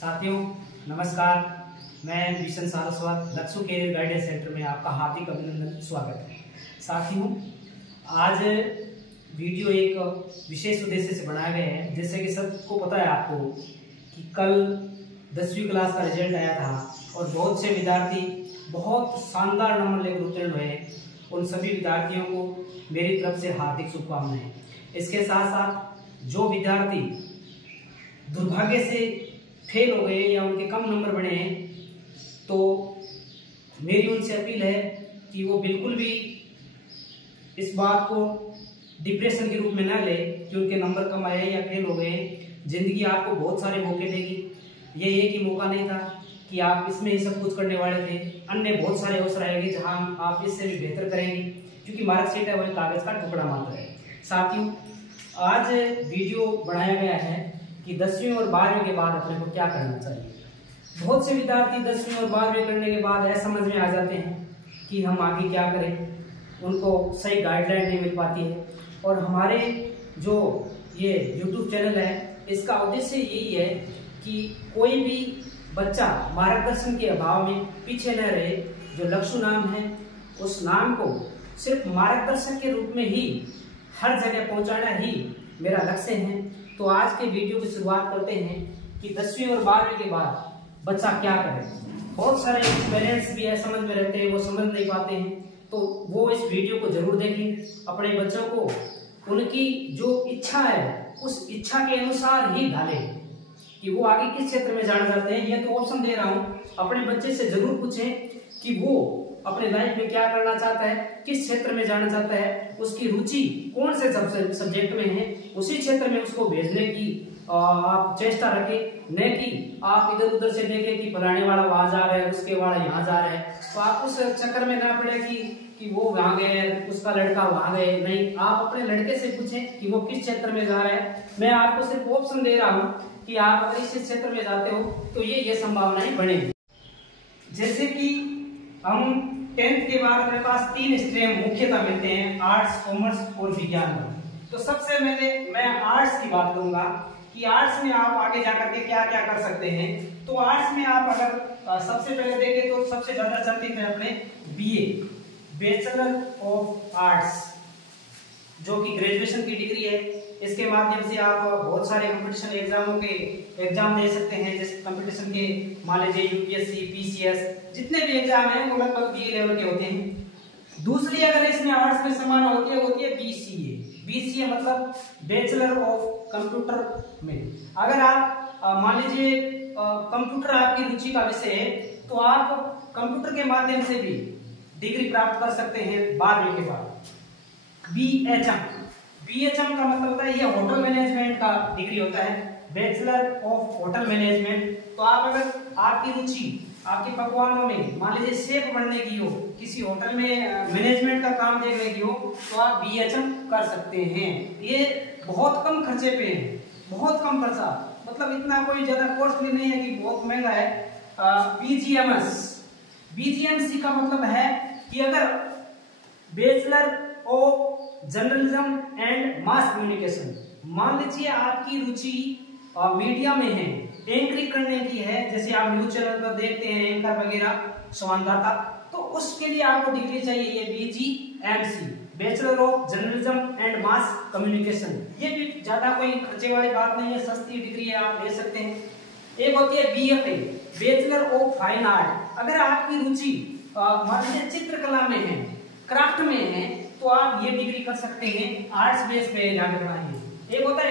साथियों नमस्कार, मैं भीषण सारस्वत लक्ष्य कैरियर गाइडेंस सेंटर में आपका हार्दिक अभिनंदन स्वागत है। साथियों आज वीडियो एक विशेष उद्देश्य से बनाया गया है। जैसे कि सबको पता है आपको कि कल 10वीं क्लास का रिजल्ट आया था और बहुत से विद्यार्थी बहुत शानदार नंबर लेकर उत्तीर्ण हुए। उन सभी विद्यार्थियों को मेरी तरफ से हार्दिक शुभकामनाएं। इसके साथ साथ जो विद्यार्थी दुर्भाग्य से फेल हो गए या उनके कम नंबर बने हैं, तो मेरी उनसे अपील है कि वो बिल्कुल भी इस बात को डिप्रेशन के रूप में न ले कि उनके नंबर कम आए या फेल हो गए। जिंदगी आपको बहुत सारे मौके देगी। ये एक ही मौका नहीं था कि आप इसमें ही सब कुछ करने वाले थे। अन्य बहुत सारे अवसर आएंगे जहां आप इससे भी बेहतर करेंगे, क्योंकि मार्कशीट है वही कागज का टुकड़ा मात्र है। साथियों आज वीडियो बनाया गया है कि 10वीं और 12वीं के बाद अपने को क्या करना चाहिए। बहुत से विद्यार्थी 10वीं और 12वीं करने के बाद ऐसा समझ में आ जाते हैं कि हम आगे क्या करें, उनको सही गाइडलाइन नहीं मिल पाती है। और हमारे जो ये YouTube चैनल है इसका उद्देश्य यही है कि कोई भी बच्चा मार्गदर्शन के अभाव में पीछे न रहे। जो लक्ष्य नाम है उस नाम को सिर्फ मार्गदर्शन के रूप में ही हर जगह पहुंचाना ही मेरा लक्ष्य है। तो आज के वीडियो की शुरुआत करते हैं कि 10वीं और 12वीं के बाद बच्चा क्या करे। बहुत सारे पेरेंट्स भी ऐसे समझ में रहते हैं, वो समझ नहीं पाते हैं, तो वो इस वीडियो को जरूर देखें। अपने बच्चों को उनकी जो इच्छा है उस इच्छा के अनुसार ही डालें कि वो आगे किस क्षेत्र में जाना चाहते हैं। ये तो ऑप्शन दे रहा हूँ, अपने बच्चे से जरूर पूछें कि वो अपने लाइफ में क्या करना चाहता है, किस क्षेत्र में जाना चाहता है, उसकी रुचि कौन से सब्जेक्ट में है, उसी क्षेत्र में उसको भेजने की आप चेष्टा रखें। न कि आप इधर उधर से देखें कि फलाने वाला वहां जा रहा है, उसके वाला यहाँ जा रहा है, तो आप उस चक्कर में ना पड़े कि वो वहां गए, उसका लड़का वहां गए। नहीं, आप अपने लड़के से पूछें कि वो किस क्षेत्र में जा रहा है। मैं आपको सिर्फ ऑप्शन दे रहा हूँ कि आप अगर इस क्षेत्र में जाते हो तो ये संभावनाएं बढ़ेगी। जैसे कि हम 10th के बाद अपने पास 3 स्ट्रीम मुख्यतः मिलते हैं, आर्ट्स, कॉमर्स और विज्ञान। तो सबसे पहले मैं आर्ट्स की बात करूंगा कि आर्ट्स में आप आगे जाकर के क्या क्या कर सकते हैं। तो आर्ट्स में आप अगर सबसे पहले देखें तो सबसे ज्यादा चलती है अपने BA, बैचलर ऑफ आर्ट्स, जो कि ग्रेजुएशन की डिग्री है। इसके माध्यम से आप बहुत सारे कंपटीशन एग्जामों के एग्जाम दे सकते हैं। जैसे कंपटीशन के मान लीजिए UPSC, PCS, जितने भी एग्जाम हैं वो लगभग BA लेवल के होते हैं। दूसरी अगर इसमें आर्ट्स में समान होती है BCA। BCA मतलब बैचलर ऑफ कंप्यूटर में। अगर आप मान लीजिए कंप्यूटर आपकी रुचि का विषय है तो आप कंप्यूटर के माध्यम से भी डिग्री प्राप्त कर सकते हैं 12वीं के बाद। BHM का मतलब होता है ये होटल मैनेजमेंट का डिग्री होता है, बैचलर ऑफ होटल मैनेजमेंट। तो आप अगर आपकी रुचि आपके पकवानों में मान लीजिए शेफ बनने की हो, किसी होटल में मैनेजमेंट का काम देखने की हो, तो आप BHM कर सकते हैं। ये बहुत कम खर्चे पे है, बहुत कम खर्चा, मतलब इतना कोई ज्यादा कोर्स भी नहीं है कि बहुत महंगा है। BGMC का मतलब है कि अगर bachelor of journalism and mass communication, मान लीजिए आपकी रुचि मीडिया में है, एंकरिंग करने की है, जैसे आप न्यूज चैनल पर देखते हैं एंकर वगैरह संवाददाता, तो उसके लिए आपको डिग्री चाहिए ये BGMC, bachelor of journalism and mass communication. ये भी ज्यादा कोई खर्चे वाली बात नहीं है, सस्ती डिग्री है, आप ले सकते हैं। एक होती है BFA, bachelor of fine art. अगर आपकी रुचि मान लीजिए चित्रकला में है, क्राफ्ट में है, तो आप ये डिग्री कर सकते हैं आर्ट्स बेस पे जाकर पढ़ाएंगे। एक होता है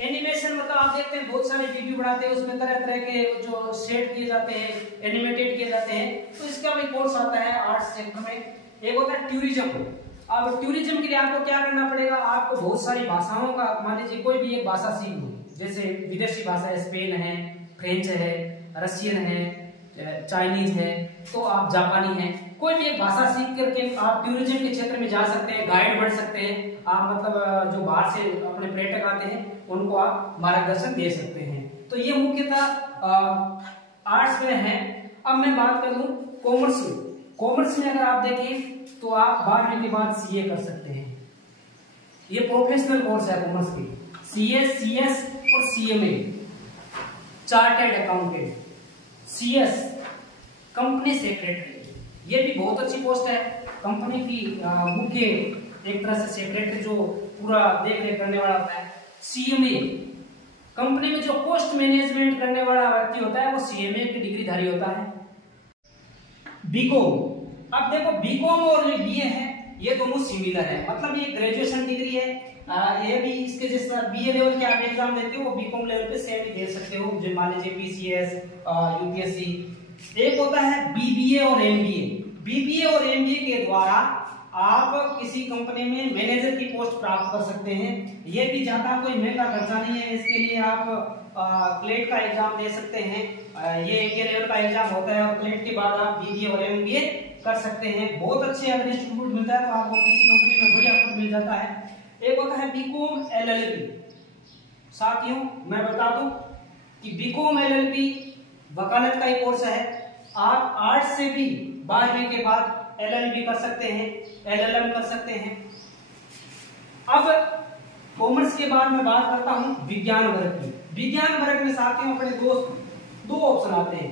एनिमेशन मतलब आप देखते हैं बहुत सारे वीडियो बनाते हैं, उसमें तरह तरह के जो शेड किए जाते हैं, एनिमेटेड किए जाते हैं, तो इसका भी कोर्स आता है आर्ट्स सेक्टर में। एक होता है टूरिज्म। अब टूरिज्म के लिए आपको क्या करना पड़ेगा, आपको बहुत सारी भाषाओं का मान लीजिए कोई भी एक भाषा सीख लो, जैसे विदेशी भाषा है, स्पेन है, फ्रेंच है, रशियन है, चाइनीज है, तो आप जापानी है, कोई भी एक भाषा सीख करके आप टूरिज्म के क्षेत्र में जा सकते हैं, गाइड बन सकते हैं। आप मतलब जो बाहर से अपने पर्यटक आते हैं उनको आप मार्गदर्शन दे सकते हैं। तो ये मुख्यतः आर्ट्स में है। अब मैं बात करूं कॉमर्स में अगर आप देखें तो आप 12वीं के बाद CA कर सकते हैं। ये प्रोफेशनल कोर्स है कॉमर्स के, CS, CS और CMA। Chartered accountant, CS company secretary, ये भी बहुत अच्छी पोस्ट है। कंपनी की मुख्य एक तरह से सेक्रेटरी जो पूरा देख रेख करने वाला होता है। CMA कंपनी में जो पोस्ट मैनेजमेंट करने वाला व्यक्ति होता है वो CMA की डिग्रीधारी होता है। बीकॉम, अब देखो बीकॉम और जो BA है ये दोनों सिमिलर है, मतलब ये ग्रेजुएशन डिग्री है। ये भी इसके जैसा BA लेवल के आप एग्जाम देते हो वो बीकॉम लेवल पे सेम ही दे सकते हो, जो मान लीजिए PCS, UPSC। एक होता है BBA और MBA। BBA और MBA के द्वारा आप किसी कंपनी में मैनेजर की पोस्ट प्राप्त कर सकते हैं। ये भी ज्यादा कोई महंगा खर्चा नहीं है, इसके लिए आप क्लेट का एग्जाम दे सकते हैं। ये इंडिया लेवल का एग्जाम होता है और क्लेट के बाद आप BBA और MBA कर सकते हैं। बहुत अच्छे अगर इंस्टीट्यूट मिलता है तो आपको किसी कंपनी में बढ़िया पद मिल जाता है। एक होता है BCom LLB। साथियों मैं बता दूं कि BCom LLB वकालत का एक कोर्स है। आप आर्ट्स से भी 12वीं के बाद LLB कर सकते हैं, LLM कर सकते हैं। अब कॉमर्स के बाद मैं बात करता हूं विज्ञान वर्ग की। विज्ञान वर्ग में साथियों अपने दोस्त दो ऑप्शन आते हैं।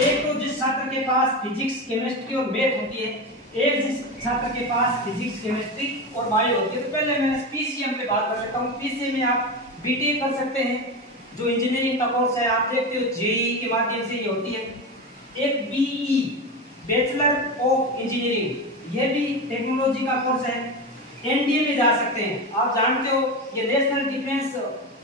एक तो जिस छात्र के पास फिजिक्स, केमिस्ट्री और मैथ होती है, एक जिस छात्र के पास फिजिक्स, केमिस्ट्री और बायो होती है। तो पहले मैं PCM पे बात कर लेता हूँ। PCM में आप BTech कर सकते हैं, जो इंजीनियरिंग का कोर्स है। आप देखते हो JEE के माध्यम से ये होती है। एक BE बैचलर ऑफ इंजीनियरिंग, ये भी टेक्नोलॉजी का कोर्स है। NDA में जा सकते हैं। आप जानते हो ये नेशनल डिफेंस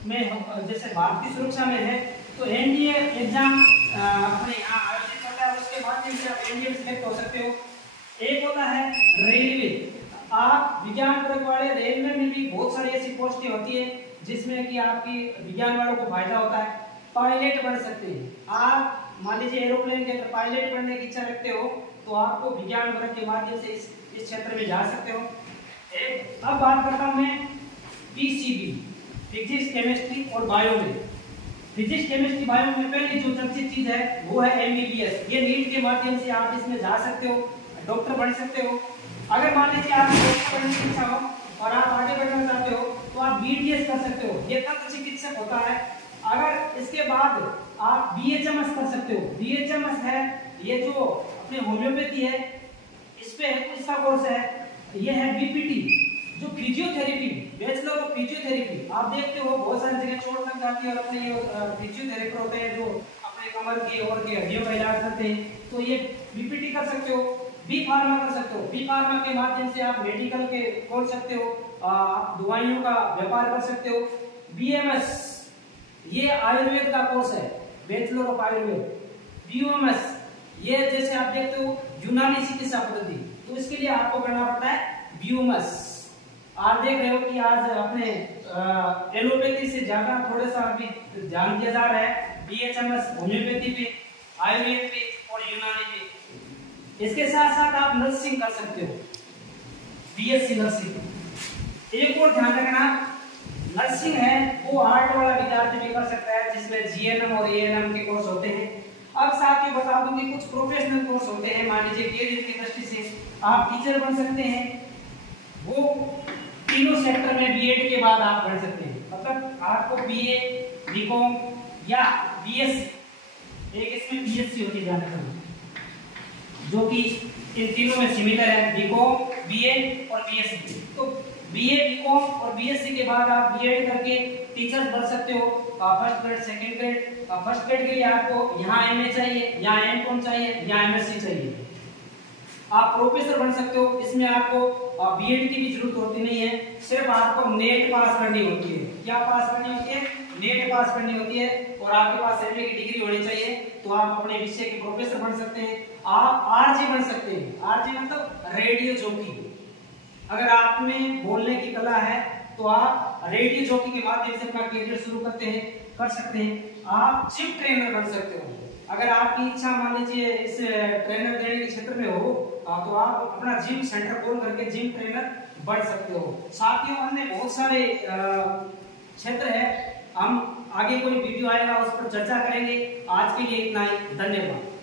में जैसे भारतीय सुरक्षा में है तो NDA एग्जाम अपने यहाँ आयोजित होता है, उसके माध्यम से आप NDA में सिलेक्ट हो सकते हो। एक होता है रेलवे। आप विज्ञान वर्ग वाले रेलवे में भी बहुत सारी ऐसी पोस्टें होती है जिसमें कि आपकी विज्ञान वालों को फायदा होता है। पायलट बन सकते हैं आप, मान लीजिए एरोप्लेन के अंदर पायलट बनने की इच्छा रखते हो तो आपको विज्ञान वर्ग के माध्यम से इस क्षेत्र में जा सकते हो। अब बात करता हूं मैं PCB, फिजिक्स, केमिस्ट्री और बायो में। फिजिक्स, केमिस्ट्री, बायो में पहली जो चर्चित चीज है वो है MBBS। ये नीट के माध्यम से आप इसमें जा सकते हो, डॉक्टर बन सकते हो। अगर मान लीजिए आप डॉक्टर बनने की इच्छा हो और आप आगे बढ़ना चाहते हो तो आप BDS कर सकते हो, ये दंत चिकित्सक होता है। अगर इसके बाद आप BHMS कर सकते हो। BHMS है ये जो अपने होम्योपैथी है इस पे इसका कोर्स है। ये है BPT जो फिजियोथेरेपी, बैचलर ऑफ फिजियोथेरेपी। आप देखते हो बहुत सारी जगह चोट लग जाती है और अपने ये फिजियोथेरेपी होते हैं जो अपने कमर की और की हड्डियों का इलाज करते हैं, तो ये BPT कर सकते हो। B फार्मा कर सकते हो। B फार्मा के माध्यम से आप मेडिकल के खोल सकते हो, आप दवाइयों का व्यापार कर सकते हो। BMS ये आयुर्वेद का कोर्स है, बैचलर ऑफ आयुर्वेद। BOMS ये जैसे आप देखते हो यूनानी चिकित्सा पद्धति, तो इसके लिए आपको करना पड़ता है BOMS। आप देख रहे हो कि आज अपने एलोपैथी से ज्यादा थोड़ा सा अभी ध्यान दिया जा रहा है BHMS होम्योपैथी पे, आयुर्वेद पे और यूनानी पे। इसके साथ साथ आप नर्सिंग कर सकते हो, BSc नर्सिंग। एक और ध्यान रखना, नर्सिंग है वो आर्ट वाला विद्यार्थी भी कर सकता है जिसमें GNM और ANM के कोर्स होते हैं। अब साथ ही बता दूं कि कुछ प्रोफेशनल कोर्स होते हैं। मान लीजिए कैरियर की दृष्टि से आप टीचर बन सकते हैं, वो तीनों सेक्टर में B.Ed के बाद आप पढ़ सकते हैं। मतलब आपको BA, BCom या BSc, एक इसमें BSc होती है जो कि इन तीनों में सिमिलर है, BCom, BA और BSc। तो BA, BCom और BSc के बाद आप B.Ed करके टीचर बन सकते हो। First grade, second grade. First grade के लिए आपको यहाँ MA चाहिए, यहाँ M.Com चाहिए, यहाँ MSc चाहिए। आप प्रोफेसर बन सकते हो, इसमें आपको B.Ed की भी जरूरत होती नहीं है, सिर्फ आपको नेट पास करनी होती है। क्या पास करनी होती है? नेट पास करनी होती है और आपके पास MA की डिग्री होनी चाहिए, तो आप अपने विषय के प्रोफेसर बन सकते हैं। आप RJ बन सकते हैं। RJ मतलब रेडियो जॉकी। अगर आप में बोलने की कला है तो आप रेडियो जॉकी के माध्यम से अपना करियर शुरू कर सकते हैं। आप जिम ट्रेनर बन सकते हो। अगर आपकी इच्छा मान लीजिए इस ट्रेनर देने के क्षेत्र में हो तो आप अपना जिम सेंटर खोल करके जिम ट्रेनर बन सकते हो। साथियों अन्य बहुत सारे क्षेत्र है, हम आगे कोई वीडियो आएगा उस पर चर्चा करेंगे। आज के लिए इतना ही, धन्यवाद।